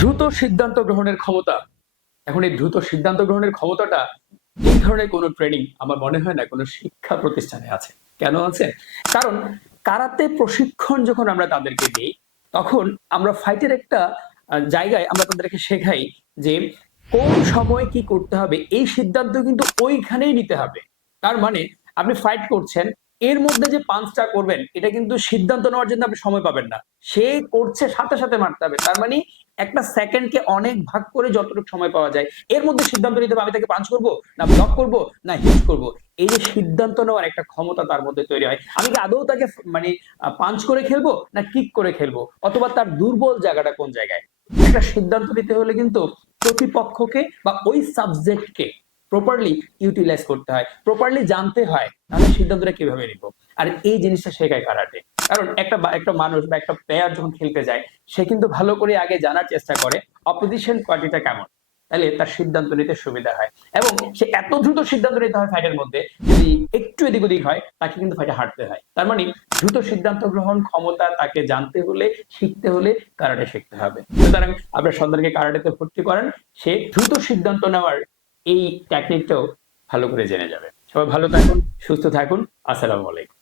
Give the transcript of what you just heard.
দ্রুত সিদ্ধান্ত গ্রহণের ক্ষমতা। এখন এই দ্রুত সিদ্ধান্ত গ্রহণের ক্ষমতাটা এই ধরনের কোনো ট্রেনিং আমার মনে হয় না কোনো শিক্ষা প্রতিষ্ঠানে আছে। কেন আছে? কারণ কারাতে প্রশিক্ষণ যখন আমরা তাদেরকে দিই, তখন আমরা ফাইটের একটা জায়গায় আমরা তাদেরকে শেখাই যে কোন সময় কি করতে হবে এই সিদ্ধান্ত কিন্তু ওইখানেই নিতে হবে। তার মানে আপনি ফাইট করছেন, এর মধ্যে যে পাঞ্চটা করবেন এটা কিন্তু সিদ্ধান্ত নেওয়ার জন্য আপনি সময় পাবেন না। সে করছে সাথে, সাথে মারতে হবে। তার মানে একটা সেকেন্ডকে অনেক ভাগ করে যতটুকু সময় পাওয়া যায় এর মধ্যে সিদ্ধান্ত নিতে হবে আমি তাকে পাঞ্চ করব, না ব্লক করব, না হিট করব। এই যে সিদ্ধান্ত নেওয়ার একটা ক্ষমতা তার মধ্যে তৈরি হয়। আমি কি আদৌ তাকে মানে পাঞ্চ করে খেলবো না কিক করে খেলবো, অথবা তার দুর্বল জায়গাটা কোন জায়গায়। একটা সিদ্ধান্ত নিতে হলে কিন্তু প্রতিপক্ষকে বা ওই সাবজেক্টকে প্রপারলি ইউটিলাইজ করতে হয়, প্রপারলি জানতে হয়, তাহলে সিদ্ধান্তটা কিভাবে নিব। আর এই জিনিসটা শেখায় কারাটে। কারণ একটা মানুষ বা একটা প্লেয়ার যখন খেলতে যায়, সে কিন্তু ভালো করে আগে জানার চেষ্টা করে অপোজিশন পার্টিটা কেমন, তাহলে তার সিদ্ধান্ত নিতে সুবিধা হয়। এবং সে এত দ্রুত সিদ্ধান্ত নিতে হয় ফাইটের মধ্যে, যদি একটু এদিক ওদিক হয় তাকে কিন্তু ফাইটে হারতে হয়। তার মানে দ্রুত সিদ্ধান্ত গ্রহণ ক্ষমতা তাকে জানতে হলে, শিখতে হলে কারাটে শিখতে হবে। সুতরাং আপনার সন্তানকে কারাটেতে ভর্তি করেন, সে দ্রুত সিদ্ধান্ত নেওয়ার এই টেকনিকটাও ভালো করে জেনে যাবে। সবাই ভালো থাকুন, সুস্থ থাকুন। আসসালামু আলাইকুম।